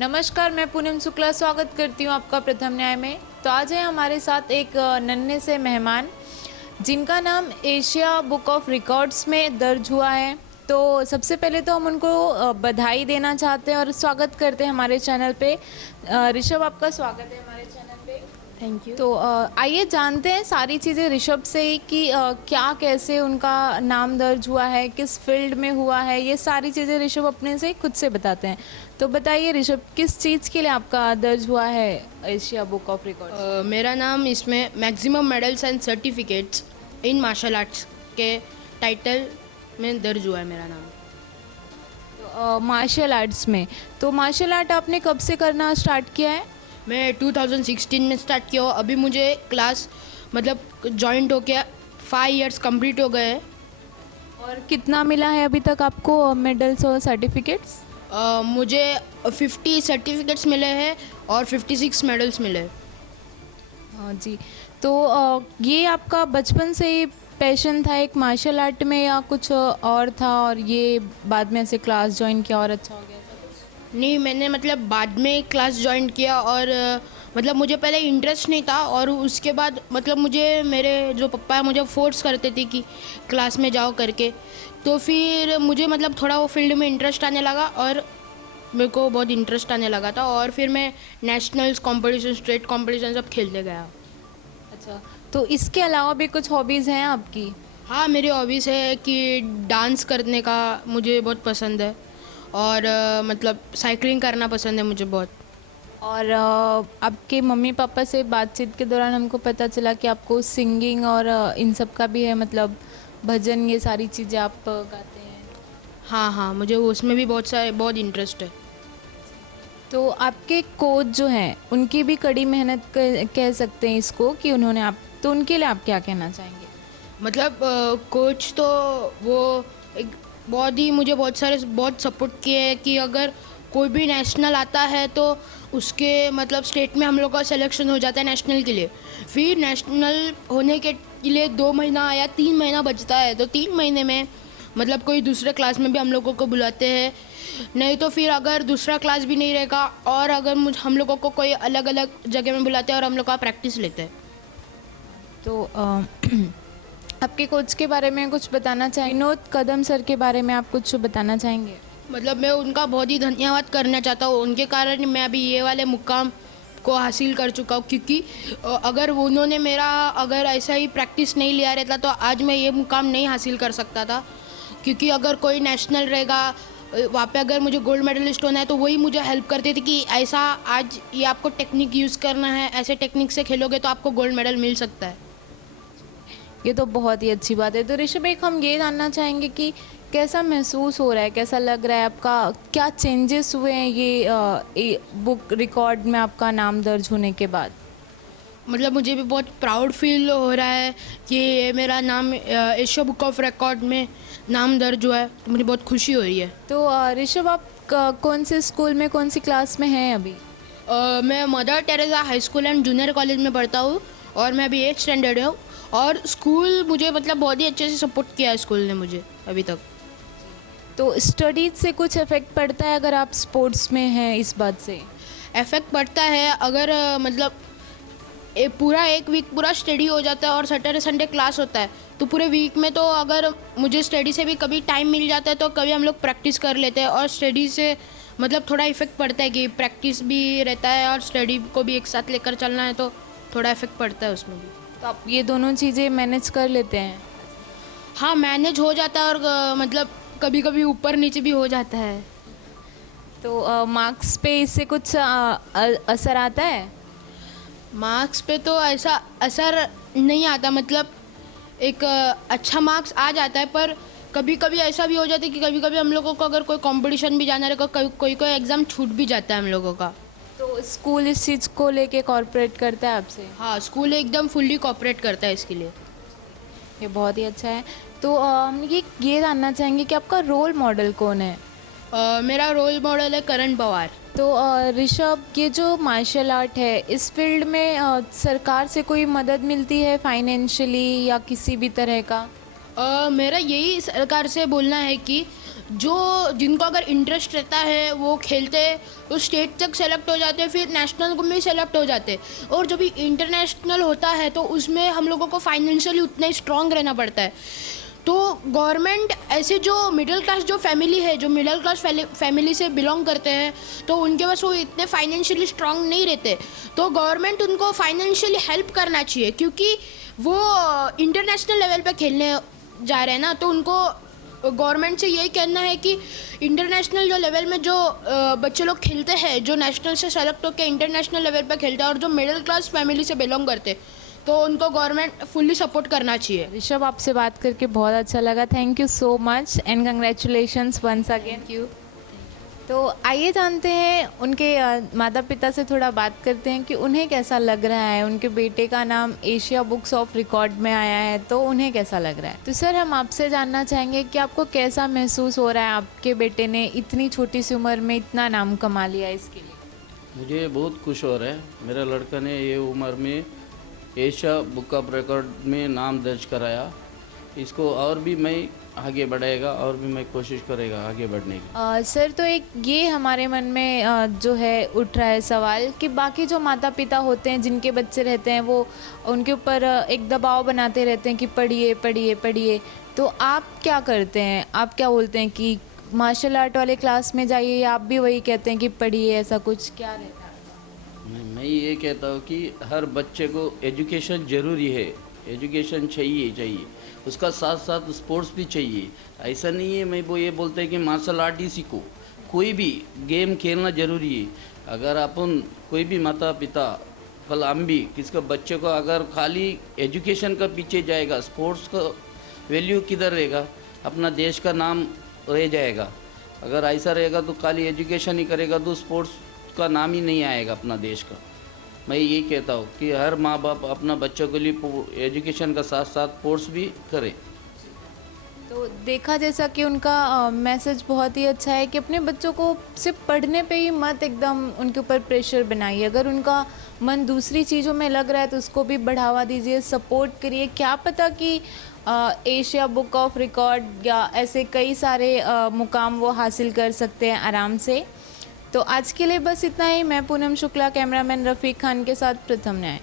नमस्कार, मैं पूनम शुक्ला स्वागत करती हूँ आपका प्रथम न्याय में। तो आज है हमारे साथ एक नन्हे से मेहमान जिनका नाम एशिया बुक ऑफ रिकॉर्ड्स में दर्ज हुआ है। तो सबसे पहले तो हम उनको बधाई देना चाहते हैं और स्वागत करते हैं हमारे चैनल पे। ऋषभ, आपका स्वागत है हमारे चैनल पे। Thank you. तो आइए जानते हैं सारी चीज़ें ऋषभ से ही कि क्या कैसे उनका नाम दर्ज हुआ है, किस फील्ड में हुआ है, ये सारी चीज़ें ऋषभ अपने से खुद से बताते हैं। तो बताइए ऋषभ, किस चीज़ के लिए आपका दर्ज हुआ है एशिया बुक ऑफ रिकॉर्ड्स? मेरा नाम इसमें maximum medals and certificates in martial arts के टाइटल में दर्ज हुआ है मेरा नाम। मार्शल आर्ट्स में, तो मार्शल आर्ट आपने कब से करना स्टार्ट किया है? मैं 2016 में स्टार्ट किया हूँ। अभी मुझे क्लास जॉइंट हो गया, 5 इयर्स कंप्लीट हो गए हैं। और कितना मिला है अभी तक आपको मेडल्स और सर्टिफिकेट्स? मुझे 50 सर्टिफिकेट्स मिले हैं और 56 मेडल्स मिले हैं। हाँ जी। तो ये आपका बचपन से ही पैशन था एक मार्शल आर्ट में या कुछ और था और ये बाद में ऐसे क्लास ज्वाइन किया और अच्छा हो गया? नहीं, मैंने बाद में क्लास ज्वाइन किया और मुझे पहले इंटरेस्ट नहीं था और उसके बाद मुझे मेरे जो पप्पा है मुझे फोर्स करते थे कि क्लास में जाओ करके। तो फिर मुझे थोड़ा वो फील्ड में इंटरेस्ट आने लगा और मेरे को बहुत इंटरेस्ट आने लगा था और फिर मैं नेशनल्स कंपटीशन, स्टेट कंपटीशन सब खेलते गया। अच्छा, तो इसके अलावा भी कुछ हॉबीज़ हैं आपकी? हाँ, मेरी हॉबीज़ है कि डांस करने का मुझे बहुत पसंद है और साइकिलिंग करना पसंद है मुझे बहुत। और आपके मम्मी पापा से बातचीत के दौरान हमको पता चला कि आपको सिंगिंग और इन सब का भी है, भजन, ये सारी चीज़ें आप गाते हैं। हाँ, मुझे उसमें भी बहुत इंटरेस्ट है। तो आपके कोच जो हैं उनकी भी कड़ी मेहनत कह सकते हैं इसको कि उन्होंने तो उनके लिए आप क्या कहना चाहेंगे? कोच तो वो एक मुझे बहुत सपोर्ट किए हैं कि अगर कोई भी नेशनल आता है तो उसके स्टेट में हम लोग का सिलेक्शन हो जाता है नेशनल के लिए। फिर नेशनल होने के लिए 2 महीना या 3 महीना बचता है, तो 3 महीने में कोई दूसरे क्लास में भी हम लोगों को बुलाते हैं। नहीं तो फिर अगर दूसरा क्लास भी नहीं रहेगा और अगर हम लोगों को कोई अलग अलग जगह में बुलाते हैं और हम लोग का प्रैक्टिस लेते हैं। तो आपके कोच के बारे में कुछ बताना चाहेंगे? विनोद कदम सर के बारे में आप कुछ बताना चाहेंगे? मैं उनका बहुत ही धन्यवाद करना चाहता हूँ। उनके कारण मैं अभी ये वाले मुकाम को हासिल कर चुका हूँ, क्योंकि अगर उन्होंने अगर ऐसा ही प्रैक्टिस नहीं लिया रहता तो आज मैं ये मुकाम नहीं हासिल कर सकता था। क्योंकि अगर कोई नेशनल रहेगा वहाँ पे अगर मुझे गोल्ड मेडलिस्ट होना है तो वही मुझे हेल्प करते थे कि ऐसा आज ये आपको टेक्निक यूज़ करना है, ऐसे टेक्निक से खेलोगे तो आपको गोल्ड मेडल मिल सकता है। ये तो बहुत ही अच्छी बात है। तो ऋषभ, एक हम ये जानना चाहेंगे कि कैसा महसूस हो रहा है, कैसा लग रहा है आपका, क्या चेंजेस हुए हैं ये बुक रिकॉर्ड में आपका नाम दर्ज होने के बाद? मुझे भी बहुत प्राउड फील हो रहा है कि मेरा नाम एशिया बुक ऑफ रिकॉर्ड में नाम दर्ज हुआ है, तो मुझे बहुत खुशी हो रही है। तो ऋषभ, आप कौन से स्कूल में, कौन सी क्लास में हैं अभी? मैं mother Teresa high school and junior college में पढ़ता हूँ और मैं अभी 8th स्टैंडर्ड हूँ। और स्कूल मुझे बहुत ही अच्छे से सपोर्ट किया है स्कूल ने मुझे अभी तक। तो स्टडीज से कुछ इफेक्ट पड़ता है अगर आप स्पोर्ट्स में हैं इस बात से? इफेक्ट पड़ता है अगर पूरा एक वीक पूरा स्टडी हो जाता है और सैटरडे संडे क्लास होता है, तो पूरे वीक में तो अगर मुझे स्टडी से भी कभी टाइम मिल जाता है तो कभी हम लोग प्रैक्टिस कर लेते हैं। और स्टडी से थोड़ा इफेक्ट पड़ता है कि प्रैक्टिस भी रहता है और स्टडी को भी एक साथ लेकर चलना है, तो थोड़ा इफेक्ट पड़ता है उसमें भी। तो आप ये दोनों चीज़ें मैनेज कर लेते हैं? हाँ, मैनेज हो जाता है और कभी कभी ऊपर नीचे भी हो जाता है। तो मार्क्स पे इससे कुछ असर आता है? मार्क्स पे तो ऐसा असर नहीं आता, एक अच्छा मार्क्स आ जाता है, पर कभी कभी ऐसा भी हो जाता है कि कभी कभी हम लोगों को अगर कोई कंपटीशन भी जाना रहेगा, कोई एग्ज़ाम छूट भी जाता है हम लोगों का। तो स्कूल इस चीज़ को लेके कॉर्पोरेट करता है आपसे? हाँ, स्कूल एकदम फुल्ली कॉर्पोरेट करता है इसके लिए। ये बहुत ही अच्छा है। तो हम ये जानना चाहेंगे कि आपका रोल मॉडल कौन है? मेरा रोल मॉडल है करण पवार। तो ऋषभ, ये जो मार्शल आर्ट है इस फील्ड में सरकार से कोई मदद मिलती है फाइनेंशियली या किसी भी तरह का? मेरा यही सरकार से बोलना है कि जो जिनको अगर इंटरेस्ट रहता है वो खेलते, वो स्टेट तक सेलेक्ट हो जाते, फिर नेशनल में भी सेलेक्ट हो जाते। और जब भी इंटरनेशनल होता है तो उसमें हम लोगों को फाइनेंशियली उतना ही स्ट्रांग रहना पड़ता है। तो गवर्नमेंट ऐसे जो मिडिल क्लास जो फैमिली है, जो मिडिल क्लास फैमिली से बिलोंग करते हैं, तो उनके पास वो इतने फाइनेंशियली स्ट्रांग नहीं रहते, तो गवर्नमेंट उनको फाइनेंशियली हेल्प करना चाहिए, क्योंकि वो इंटरनेशनल लेवल पे खेलने जा रहे हैं ना। तो उनको गवर्नमेंट से यही कहना है कि इंटरनेशनल जो लेवल में जो बच्चे लोग खेलते हैं, जो नेशनल से सेलेक्ट होकर इंटरनेशनल लेवल पे खेलते हैं और जो मिडिल क्लास फैमिली से बिलोंग करते, तो उनको गवर्नमेंट फुल्ली सपोर्ट करना चाहिए। ऋषभ, आपसे बात करके बहुत अच्छा लगा। Thank you so much and congratulations once again. Thank you. तो आइए जानते हैं उनके माता पिता से, थोड़ा बात करते हैं कि उन्हें कैसा लग रहा है। उनके बेटे का नाम एशिया बुक्स ऑफ रिकॉर्ड में आया है, तो उन्हें कैसा लग रहा है। तो सर, हम आपसे जानना चाहेंगे कि आपको कैसा महसूस हो रहा है, आपके बेटे ने इतनी छोटी सी उम्र में इतना नाम कमा लिया इसके लिए। मुझे बहुत खुश हो रहा है, मेरा लड़का ने ये उम्र में एशिया बुक ऑफ रिकॉर्ड में नाम दर्ज कराया। इसको और भी मैं आगे बढ़ाएगा और भी मैं कोशिश करेगा आगे बढ़ने की। सर, तो एक ये हमारे मन में जो है उठ रहा है सवाल कि बाकी जो माता पिता होते हैं जिनके बच्चे रहते हैं, वो उनके ऊपर एक दबाव बनाते रहते हैं कि पढ़िए पढ़िए पढ़िए। तो आप क्या करते हैं, आप क्या बोलते हैं कि मार्शल आर्ट वाले क्लास में जाइए, या आप भी वही कहते हैं कि पढ़िए, ऐसा कुछ क्या रहता है? मैं ये कहता हूँ कि हर बच्चे को एजुकेशन ज़रूरी है, एजुकेशन चाहिए, उसका साथ साथ स्पोर्ट्स भी चाहिए। ऐसा नहीं है मैं वो ये बोलते हैं कि मार्शल आर्ट ही सीखो, कोई भी गेम खेलना ज़रूरी है। अगर अपन कोई भी माता पिता, कल हम भी किसका बच्चे को अगर खाली एजुकेशन का पीछे जाएगा, स्पोर्ट्स का वैल्यू किधर रहेगा, अपना देश का नाम रह जाएगा। अगर ऐसा रहेगा तो खाली एजुकेशन ही करेगा तो स्पोर्ट्स का नाम ही नहीं आएगा अपना देश का। मैं यही कहता हूँ कि हर माँ बाप अपना बच्चों के लिए एजुकेशन का साथ साथ स्पोर्ट्स भी करें। तो देखा जैसा कि उनका मैसेज बहुत ही अच्छा है कि अपने बच्चों को सिर्फ पढ़ने पे ही मत एकदम उनके ऊपर प्रेशर बनाइए। अगर उनका मन दूसरी चीज़ों में लग रहा है तो उसको भी बढ़ावा दीजिए, सपोर्ट करिए। क्या पता कि एशिया बुक ऑफ रिकॉर्ड या ऐसे कई सारे मुकाम वो हासिल कर सकते हैं आराम से। तो आज के लिए बस इतना ही। मैं पूनम शुक्ला, कैमरामैन रफ़ीक खान के साथ प्रथम न्याय।